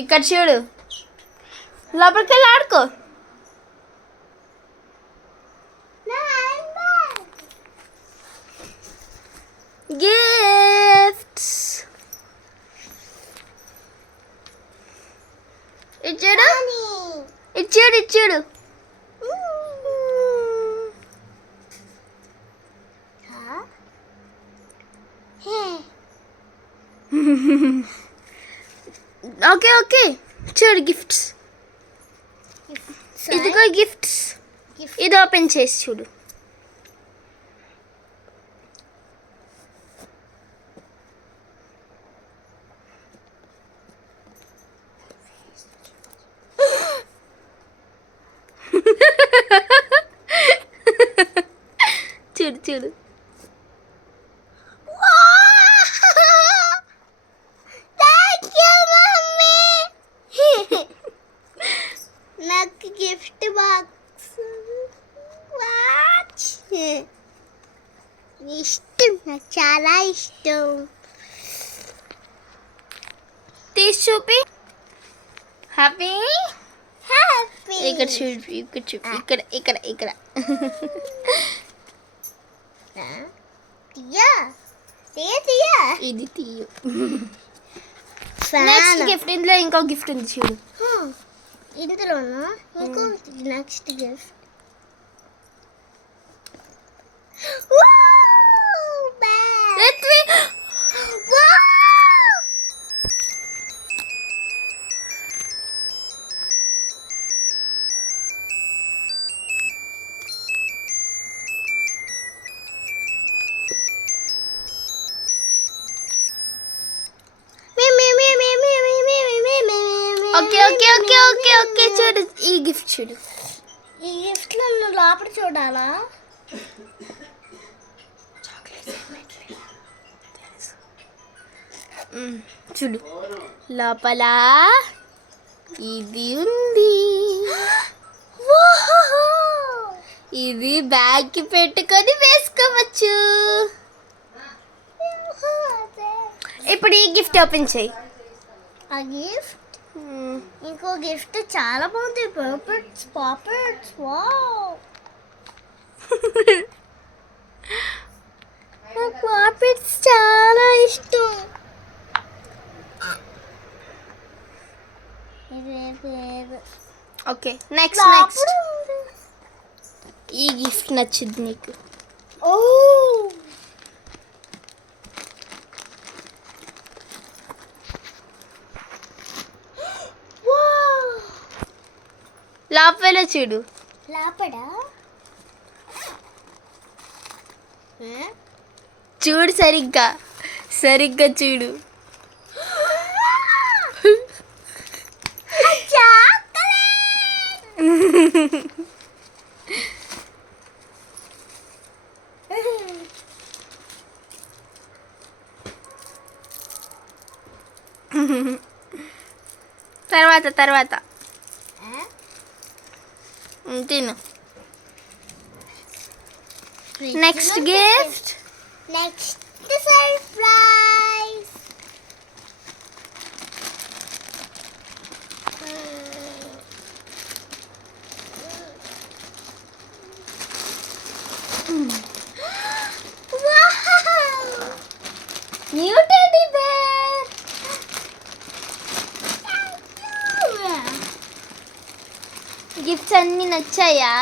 ఇక్కడ చూడు, లోపలికి వెళ్ళి ఆడుకో. గిఫ్ట్స్ ఇచ్చాడు, ఇచ్చాడు, ఇచ్చాడు. ఓకే ఓకే, చూడు గిఫ్ట్స్. ఇదిగో గిఫ్ట్స్. ఇది ఓపెన్ చేసి చూడు. చూడు చూడు. నాకు గిఫ్ట్ బాక్స్ ఇష్టం, నాకు చాలా ఇష్టం. తీసి చూపి. Happy happy. ఇక్కడ చూడు, ఇక్కడ చూపి, ఇక్కడ ఇక్కడ ఇక్కడ. తీయా తీయా తీయా. ఇది తీయు. నెక్స్ట్ గిఫ్ట్, ఇందులో ఇంకో గిఫ్ట్ ఉంది చూడు. ఇందులోనా ఇంకో next gift. Ritvi, okay okay okay okay okay. చూడు ఈ గిఫ్ట్ చూడు. ఈ గిఫ్ట్ నన్ను లోపల చూడాలా? చూడు లోపల ఇది ఉంది. ఇది బ్యాగ్కి పెట్టుకొని వేసుకోవచ్చు. ఇప్పుడు ఈ గిఫ్ట్ ఓపెన్ చేయి. ఆ గిఫ్ట్, ఇంకో గిఫ్ట్ చాలా బాగుంది. పాపెట్స్ పాపెట్స్. వావ్, నాకు పాపెట్స్ చాలా ఇష్టం. Okay next next. ఈ గిఫ్ట్ నచ్చింది నీకు. ఓ, లోపల చూడు. లాపడా చూడు సరిగ్గా, సరిగ్గా చూడు. తర్వాత తర్వాత తిను. Next gift. Next surprise. New teddy bear. Gifts అన్నీ నచ్చాయా?